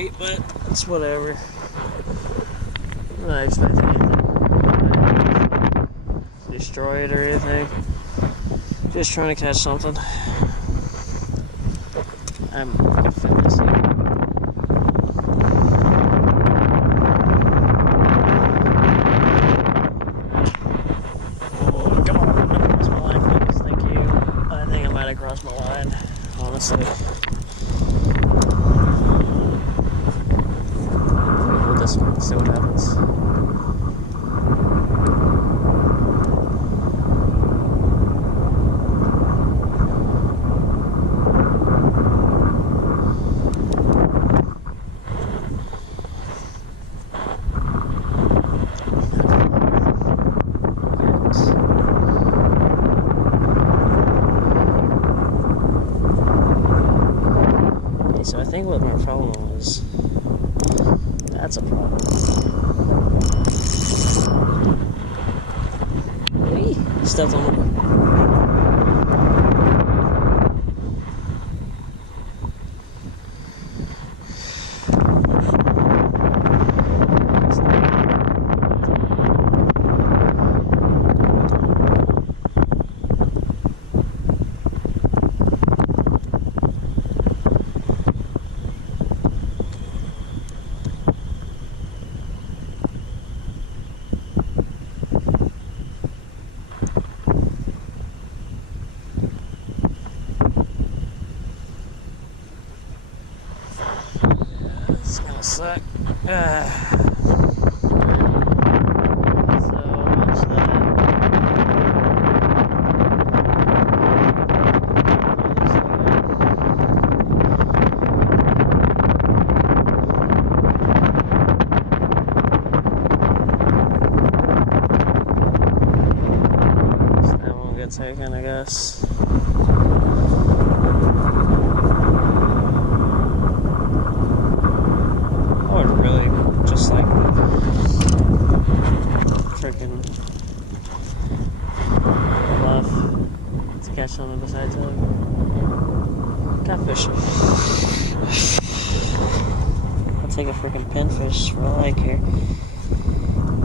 weight, but it's whatever. I'm not expecting anything to destroy it or anything. Just trying to catch something. I'm gonna fit this in. Oh, come on, cross my line, please. Thank you. I think I might have crossed my line, honestly. Hold this one, see what happens. So I think what my problem was, that's a problem. Whee! Stepped on it. It's gonna suck. So watch that. So that won't get taken, I guess. Freaking left to catch something besides a catfish. I'll take a freaking pinfish for all I care.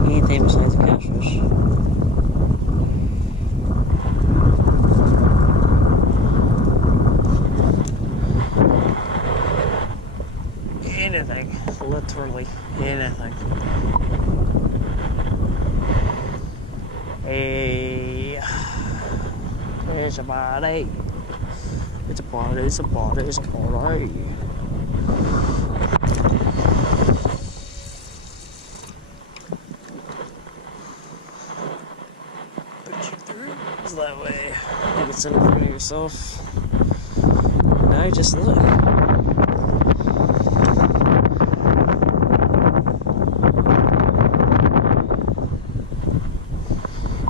Anything besides a catfish. Anything. Literally anything. Hey, it's a party. It's a party, it's a party, it's a party. Put you through. It's that way. You can sit in front of yourself. Now you just look.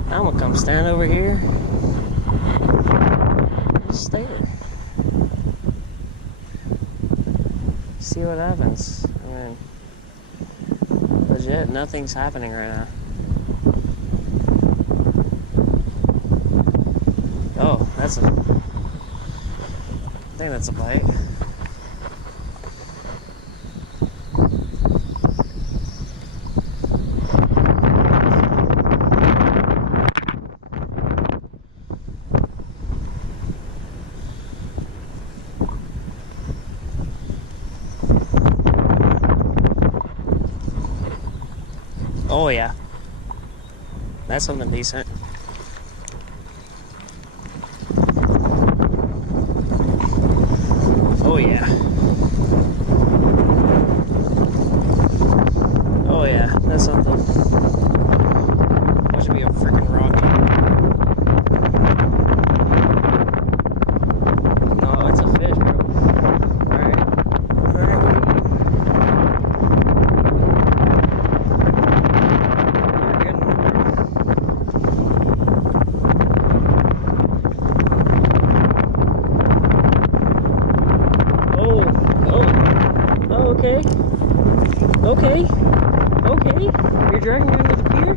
I'm gonna come stand over here and stare. See what happens. I mean, legit, nothing's happening right now. Oh, that's a... I think that's a bite. Oh yeah, that's something decent. Oh yeah. Oh yeah, that's something. That should be a freaking rocky. No, it's a fish, bro. Alright. Okay. Okay. Okay. You're dragging me into the pier?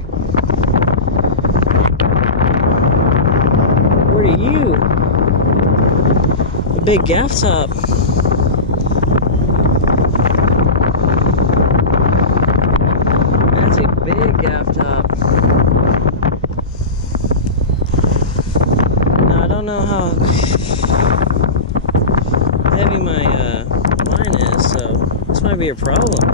What are you? A big Gafftop. be a problem.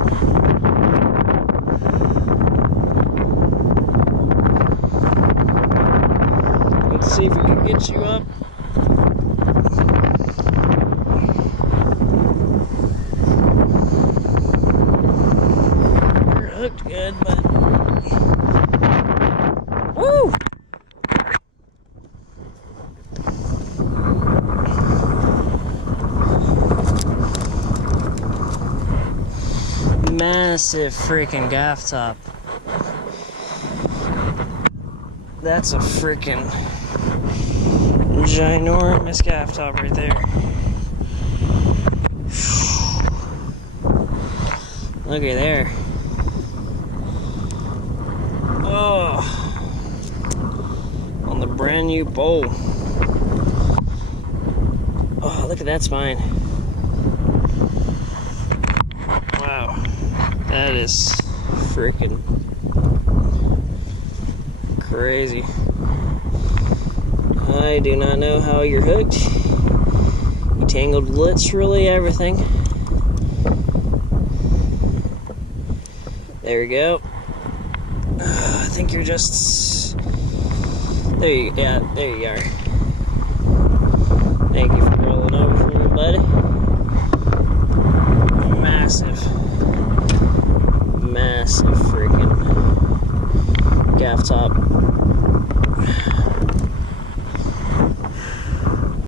Let's see if we can get you up. You're hooked good, but woo! Massive freaking Gafftop. That's a freaking ginormous Gafftop right there. Looky there. Oh, on the brand new bowl. Oh, look at that spine. Wow, that is freaking crazy. I do not know how you're hooked. You tangled literally everything. There we go. I think you're just... There you are. Thank you